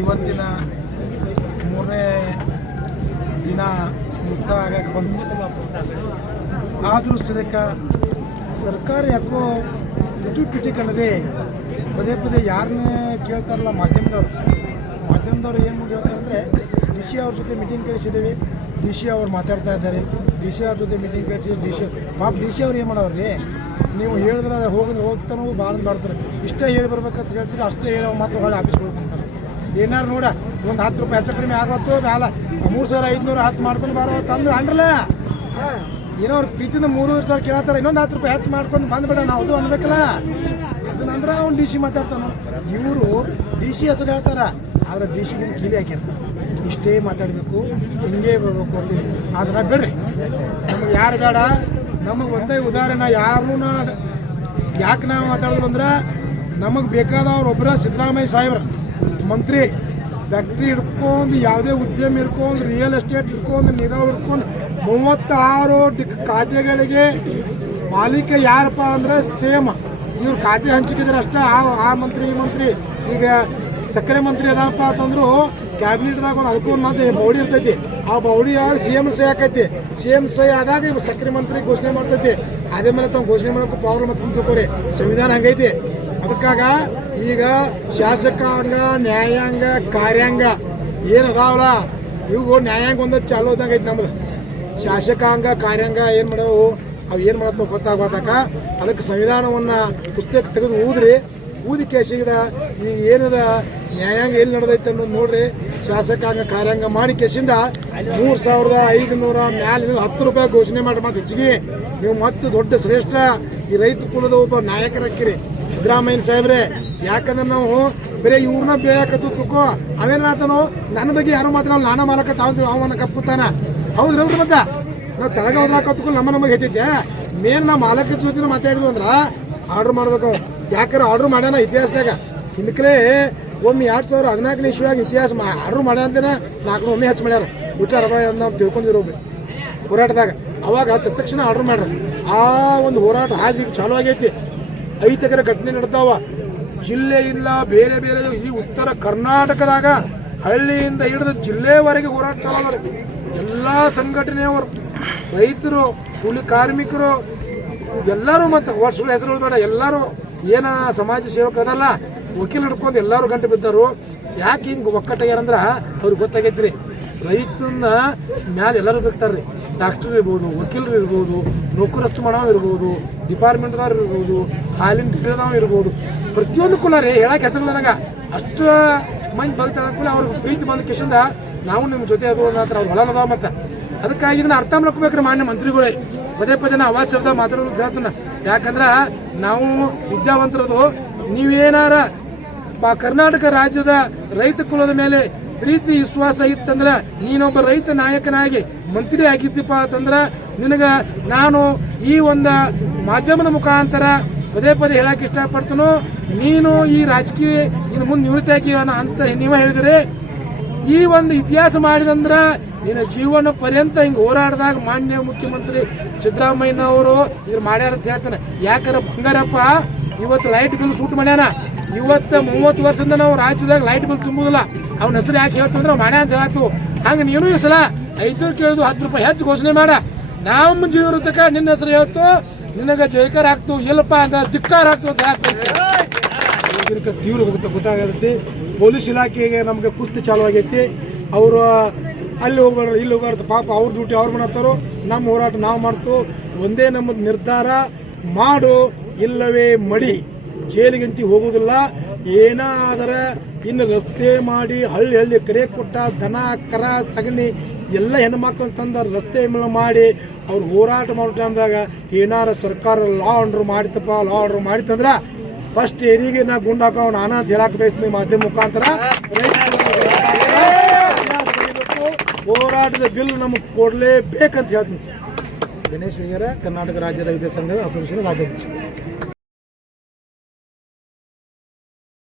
ಇವತ್ತಿನ ಮೂರನೇ ದಿನ ಮುಕ್ತ ಆಗಕ್ಕೆ ಬಂತು ಆದರೂ ಸದ್ಯಕ್ಕ ಸರ್ಕಾರ ಯಾಕೋ ದುಡ್ಡು ಪಿಟಿ ಕಲ್ಲದೆ ಪದೇ ಪದೇ ಯಾರನ್ನೇ ಕೇಳ್ತಾರಲ್ಲ ಮಾಧ್ಯಮದವ್ರು ಮಾಧ್ಯಮದವ್ರು ಏನು ಮುಂದೆ ಡಿ ಸಿ ಅವ್ರ ಜೊತೆ ಮೀಟಿಂಗ್ ಕಳಿಸಿದ್ದೀವಿ ಡಿ ಸಿ ಅವ್ರು ಮಾತಾಡ್ತಾ ಇದ್ದಾರೆ. ಡಿ ಸಿ ಅವ್ರ ಜೊತೆ ಮೀಟಿಂಗ್ ಕಳಿಸಿ ಡಿ ಸಿ ಪಾಪ ಡಿ ಸಿ ಅವ್ರು ಏನು ಮಾಡೋರಿ ನೀವು ಹೇಳಿದ್ರೆ ಅದು ಹೋಗಿದ್ರೆ ಹೋಗ್ತಾನೂ ಭಾಳ ಮಾಡ್ತಾರೆ. ಇಷ್ಟೇ ಹೇಳಿ ಬರ್ಬೇಕಂತ ಹೇಳ್ತೀರಿ, ಅಷ್ಟೇ ಹೇಳೋ ಮಾತು ಹೊಳೆ ಆಫೀಸ್ಗೆ ಹೋಗ್ತಾರೆ ಏನಾರು ನೋಡ, ಒಂದು ಹತ್ತು ರೂಪಾಯಿ ಹೆಚ್ಚು ಕಡಿಮೆ ಆಗತ್ತು ಮ್ಯಾಲ ಮೂರು ಸಾವಿರ ಐದುನೂರು ಹತ್ತು ಮಾಡ್ಕೊಂಡು ಬರೋ ತಂದು ಅಂಡ್ರಲ್ಲ? ಏನೋ ಅವ್ರ ಪ್ರೀತಿಯಿಂದ ಮೂರುವರೆ ಸಾವಿರ ಕೇಳತ್ತಾರೆ, ಇನ್ನೊಂದು ಹತ್ತು ರೂಪಾಯಿ ಹೆಚ್ಚು ಮಾಡ್ಕೊಂಡು ಬಂದ್ಬಿಡೋಣ ನಾವು ಅದು ಅನ್ಬೇಕಲ್ಲ? ಅದನ್ನಂದ್ರೆ ಅವ್ನು ಡಿ ಸಿ ಮಾತಾಡ್ತಾನ? ಇವರು ಡಿ ಸಿ ಹೆಸರು ಹೇಳ್ತಾರ. ಆದ್ರೆ ಡಿ ಸಿಗೆ ಕೀಲಿ ಹಾಕಿರ್ತಾರೆ ಇಷ್ಟೇ ಮಾತಾಡಬೇಕು, ಹಿಂಗೆ ಬರಬೇಕು ಅಂತೀವಿ ಆದ್ರೆ ಬಿಡ್ರಿ. ನಮಗೆ ಯಾರು ಬೇಡ? ನಮಗೆ ಒಂದೇ ಉದಾಹರಣೆ ಯಾರನ್ನೂ ಯಾಕೆ ನಾವು ಮಾತಾಡಿದ್ರು ಅಂದ್ರೆ, ನಮಗೆ ಬೇಕಾದವ್ರು ಒಬ್ಬರ ಸಿದ್ದರಾಮಯ್ಯ ಸಾಹೇಬ್ರ. ಮಂತ್ರಿ. ಫ್ಯಾಕ್ಟ್ರಿ ಹಿಡ್ಕೊಂಡು, ಯಾವುದೇ ಉದ್ಯಮ ಹಿಡ್ಕೊಂಡು ರಿಯಲ್ ಎಸ್ಟೇಟ್ ಹಿಡ್ಕೊಂಡು, ನೀರಾವರಿ ಹಿಡ್ಕೊಂಡು, ಮೂವತ್ತಾರು ಖಾತೆಗಳಿಗೆ ಮಾಲೀಕ ಯಾರಪ್ಪ ಅಂದ್ರೆ ಸೇಮ್. ಇವ್ರು ಖಾತೆ ಹಂಚಿಕಿದ್ರೆ ಅಷ್ಟೇ ಆ ಆ ಮಂತ್ರಿ, ಈ ಮಂತ್ರಿ. ಈಗ ಸಕ್ಕರೆ ಮಂತ್ರಿ ಅದಾರಪ್ಪ ಅಂತಂದ್ರು, ಕ್ಯಾಬಿನೆಟ್ದಾಗ ಒಂದು ಅದಕ್ಕೂ ಒಂದು ಮಾತು ಬೌಡಿ ಇರ್ತೈತಿ. ಆ ಬೌಡಿ ಯಾರು ಸಿ ಎಂ ಸೈ ಆಕೈತಿ ಸಿ ಎಂ ಸೈ ಆದಾಗ ಇವ್ ಸಕ್ಕರೆ ಮಂತ್ರಿ ಘೋಷಣೆ ಮಾಡ್ತೈತಿ. ಅದೇ ಮೇಲೆ ತಮ್ಮ ಘೋಷಣೆ ಮಾಡೋಕೆ ಪವರ್ ಮತ್ತೆ ತಿಳ್ಕೊರಿ ಸಂವಿಧಾನ ಹಂಗೈತಿ. ಅದಕ್ಕಾಗ ಈಗ ಶಾಸಕಾಂಗ ನ್ಯಾಯಾಂಗ, ಕಾರ್ಯಾಂಗ ಏನು ಅದಾವಲ್ಲ ಇವು ನ್ಯಾಯಾಂಗ ಒಂದು ಚಾಲು ಹೋದಂಗೆ ನಮ್ದು. ಶಾಸಕಾಂಗ ಕಾರ್ಯಾಂಗ ಏನು ಮಾಡವು? ಅವು ಏನು ಮಾಡತ್ತೋ ಗೊತ್ತಾಗೋದಕ್ಕ ಅದಕ್ಕೆ ಸಂವಿಧಾನವನ್ನು ಪುಸ್ತಕ ತೆಗೆದು ಊದ್ರಿ, ಊದಿ ಕೇಸಿದ ಈ ಏನದ ನ್ಯಾಯಾಂಗ ಎಲ್ಲಿ ನಡೆದೈತೆ ಅನ್ನೋದು ನೋಡ್ರಿ. ಶಾಸಕಾಂಗ ಕಾರ್ಯಾಂಗ ಮಾಡಿ ಕೇಸಿಂದ ಮೂರು ಸಾವಿರದ ಐದು ನೂರ ಮ್ಯಾಲ ಹತ್ತು ರೂಪಾಯಿ ಘೋಷಣೆ ಮಾಡಿ ಮತ್ತೆ ಹೆಚ್ಚಿಗೆ. ನೀವು ಮತ್ತೆ ದೊಡ್ಡ ಶ್ರೇಷ್ಠ ಈ ರೈತ ಕುಲದ ಒಬ್ಬ ನಾಯಕರಾಕಿರಿ ಸಿದ್ದರಾಮಯ್ಯ ಸಾಹೇಬ್ರೆ, ಯಾಕಂದ್ರೆ ನಾವು ಬರೀ ಇವ್ರನ್ನ ಬೇಕತ್ತು ತುಕೋ ಅವೇನಾತನು ನನ್ನ ಬಗ್ಗೆ ಯಾರು ಮಾತ್ರ ನಾನು ಮಾಲಕ ತಾವಂತ ಅವನ ಕಪ್ಪುತ್ತಾನ ಹೌದ್ರಲ್ರಿ ಮತ್ತ? ನಾವು ತೆಳಗ ಹೋದ್ರಾಕತ್ಕೊಂಡು ನಮ್ಮ ನಮಗೆ ಹೇಳ್ತಿದ್ದೆ. ಮೇನ್ ನಮ್ಮ ಮಾಲಕ ಜೊತೆ ಮಾತಾಡಿದ್ವಿ ಅಂದ್ರ ಆರ್ಡರ್ ಮಾಡ್ಬೇಕು. ಯಾಕಂದ್ರೆ ಆರ್ಡರ್ ಮಾಡ್ಯಾನ ಇತಿಹಾಸದಾಗ. ಹಿಂದ್ಕಲೆ ಒಮ್ಮೆ ಎರಡು ಸಾವಿರ ಹದಿನಾಲ್ಕನೇ ಇಶ್ಯೂಯಾಗ ಇತಿಹಾಸ ಆರ್ಡರ್ ಮಾಡ್ಯಾನ ದಿನ ನಾಲ್ಕು ಒಮ್ಮೆ ಹೆಚ್ಚು ಮಾಡ್ಯಾರ. ಬಿಟ್ಟಾರ ನಾವು ತಿಳ್ಕೊಂಡಿರೋ ಹೋರಾಟದಾಗ. ಅವಾಗ ತಕ್ಷಣ ಆರ್ಡರ್ ಮಾಡ್ರ. ಆ ಒಂದು ಹೋರಾಟ ಹಾದಿ ಚಾಲು ಆಗೈತಿ. ಐತಕರ ಘಟನೆ ನಡ್ತಾವ ಜಿಲ್ಲೆ ಇಲ್ಲ, ಬೇರೆ ಬೇರೆ ಈ ಉತ್ತರ ಕರ್ನಾಟಕದಾಗ ಹಳ್ಳಿಯಿಂದ ಹಿಡಿದು ಜಿಲ್ಲೆವರೆಗೆ ಹೋರಾಟ ಚಾಲು ಎಲ್ಲ ಸಂಘಟನೆಯವರು ರೈತರು, ಕೂಲಿ ಕಾರ್ಮಿಕರು, ಎಲ್ಲರೂ ಮತ್ತು ವರ್ಷ ಹೆಸರು ಬೇಡ ಎಲ್ಲರೂ ಏನ ಸಮಾಜ ಸೇವಕರದಲ್ಲ, ವಕೀಲ್ ಹಿಡ್ಕೊಂಡು ಎಲ್ಲರೂ ಗಂಟು ಬಿದ್ದರು. ಯಾಕೆ ಹಿಂಗೆ ಒಕ್ಕಟ್ಟಾಗ್ಯಾರಂದ್ರ ಅವ್ರಿಗೆ ಗೊತ್ತಾಗೈತ್ರಿ. ರೈತನ ಮ್ಯಾಲೆ ಎಲ್ಲರೂ ಬರ್ತಾರ್ರಿ ಡಾಕ್ಟರ್ ಇರ್ಬೋದು, ವಕೀಲರು ಇರ್ಬೋದು ನೌಕರಸ್ತು ಮಾಡೋ ಇರ್ಬೋದು, ಡಿಪಾರ್ಟ್ಮೆಂಟ್ದವ್ರು ಇರ್ಬೋದು, ಹಾಲಿನ ಡೀಲರ್ದವ್ ಇರ್ಬೋದು. ಪ್ರತಿಯೊಂದು ಕುಲ ರೀ ಹೇಳಕ್ಕೆ ಹೆಸರು ನನಗೆ. ಅಷ್ಟು ಮಂದಿ ಬದುಕ್ತಾ ಅವ್ರಿಗೆ ಪ್ರೀತಿ ಬಂದ ಕಿಶಿಂದ ನಾವು ನಿಮ್ಮ ಜೊತೆ ಅದು ಅನ್ನತ್ರ ಅವ್ರು ಹೊಲ ಮತ್ತೆ. ಅದಕ್ಕಾಗಿ ಇದನ್ನ ಅರ್ಥ ಮಾಡ್ಕೋಬೇಕ್ರಿ ಮಾನ್ಯ ಮಂತ್ರಿಗಳೇ. ಪದೇ ಪದೇ ನಾವು ಅವಾಜ್ ಶಬ್ದ ಮಾತಾಡೋದು ಹೇಳ್ತಾನ ಯಾಕಂದ್ರ ನಾವು ವಿದ್ಯಾವಂತರದು, ನೀವೇನಾರ ಕರ್ನಾಟಕ ರಾಜ್ಯದ ರೈತ ಕುಲದ ಮೇಲೆ ಪ್ರೀತಿ, ವಿಶ್ವಾಸ ಇತ್ತಂದ್ರ ನೀನೊಬ್ಬ ರೈತ ನಾಯಕನಾಗಿ ಮಂತ್ರಿ ಆಗಿದ್ದೀಪ ಅಂತಂದ್ರ ನಿನಗ ನಾನು ಈ ಒಂದು ಮಾಧ್ಯಮದ ಮುಖಾಂತರ ಪದೇ ಪದೇ ಹೇಳಕ್ ಇಷ್ಟಪಡ್ತನು, ನೀನು ಈ ರಾಜಕೀಯ ಇನ್ನು ಮುಂದೆ ನಿವೃತ್ತಿ ಆಗಿ ಅಂತ ನೀವು ಹೇಳಿದ್ರಿ. ಈ ಒಂದು ಇತಿಹಾಸ ಮಾಡಿದಂದ್ರ ನಿನ್ನ ಜೀವನ ಪರ್ಯಂತ ಹಿಂಗೆ ಹೋರಾಡಿದಾಗ ಮಾನ್ಯ ಮುಖ್ಯಮಂತ್ರಿ ಸಿದ್ದರಾಮಯ್ಯ ಅವರು ಇದ್ರ ಮಾಡ್ಯಾರ ಅಂತ ಹೇಳ್ತಾನೆ. ಯಾಕಂದ್ರೆ ಬಂಗಾರಪ್ಪ, ಇವತ್ತು ಲೈಟ್ ಬಿಲ್ ಸೂಟ್ ಮಾಡ್ಯಾನ? ಇವತ್ತು ಮೂವತ್ತು ವರ್ಷದಿಂದ ನಾವು ರಾಜ್ಯದಾಗ ಲೈಟ್ ಬಿಲ್ ತುಂಬುದಿಲ್ಲ. ಅವ್ನ ಹೆಸರು ಯಾಕೆ ಹೇಳ್ತಂದ್ರೆ ಮಾಡ್ಯಾ ಅಂತ ಹೇಳ್ತು. ಹಂಗೆ ನೀನು ಈ ಸಲ ಐದು ಕೇಳಿದು ಹತ್ತು ರೂಪಾಯಿ ಹೆಚ್ಚು ಘೋಷಣೆ ಮಾಡ. ನಮ್ಮ ಜೀವನತಕ್ಕ ನಿನ್ನ ಹೆಸರು ಹೇಳ್ತು. ನಿನಗೆ ಜೈಕಾರ ಹಾಕ್ತು ಇಲ್ಲಪ್ಪ ಅಂತ ಧಿಕ್ಕಾರ ಹಾಕ್ತು ಅಂತ ಹಾಕ್ತು ತೀವ್ರ ಗೊತ್ತ ಗೊತ್ತಾಗತ್ತೆ. ಪೊಲೀಸ್ ಇಲಾಖೆಗೆ ನಮಗೆ ಕುಸ್ತಿ ಚಾಲು ಆಗೈತಿ ಅವರು ಅಲ್ಲಿ ಹೋಗ್ಬಾರ್ದು ಇಲ್ಲಿ ಹೋಗ್ಬಾರ್ದು ಪಾಪ ಅವ್ರ ಡ್ಯೂಟಿ ಅವ್ರು ಮಾಡತ್ತಾರೋ ನಮ್ಮ ಹೋರಾಟ ನಾವು ಮಾಡ್ತು. ಒಂದೇ ನಮ್ಮದು ನಿರ್ಧಾರ, ಮಾಡು, ಇಲ್ಲವೇ ಮಡಿ. ಜೈಲಿಗಂತಿ ಹೋಗುವುದಿಲ್ಲ ಏನಾದರೆ ಇನ್ನು ರಸ್ತೆ ಮಾಡಿ, ಹಳ್ಳಿ ಹಳ್ಳಿ ಕರೆ ಕೊಟ್ಟ, ದನ, ಕರ, ಸಗಣಿ ಎಲ್ಲ ಹೆಣ್ಮಕ್ಳನ್ನ ತಂದ ರಸ್ತೆ ಮೇಲೆ ಮಾಡಿ, ಅವ್ರು ಹೋರಾಟ ಮಾಡೋ ಟೈಮ್ದಾಗ ಏನಾರ ಸರ್ಕಾರ ಲಾ ಆರ್ಡ್ರ್ ಮಾಡಿತಪ್ಪ ಲಾ ಆರ್ಡ್ರ್ ಮಾಡಿತಂದ್ರ ಫಸ್ಟ್ ಏರಿಗೆ ನಾ ಗುಂಡಾಕ ನಾನು ಅಂತ ಹೇಳಕ್ ಬಯಸ್ತೀನಿ, ಮಾಧ್ಯಮ ಮುಖಾಂತರ. ಹೋರಾಟದ ಬಿಲ್ ನಮಗೆ ಕೊಡಲೇಬೇಕಂತ ಹೇಳ್ತೀನಿ ಸರ್. ಗಣೇಶ್ ಅಯ್ಯರ ಕರ್ನಾಟಕ ರಾಜ್ಯ ರೈತ ಸಂಘದ ಅಸೋಸಿಯೇಷನ್ ರಾಜ್ಯಾಧ್ಯಕ್ಷ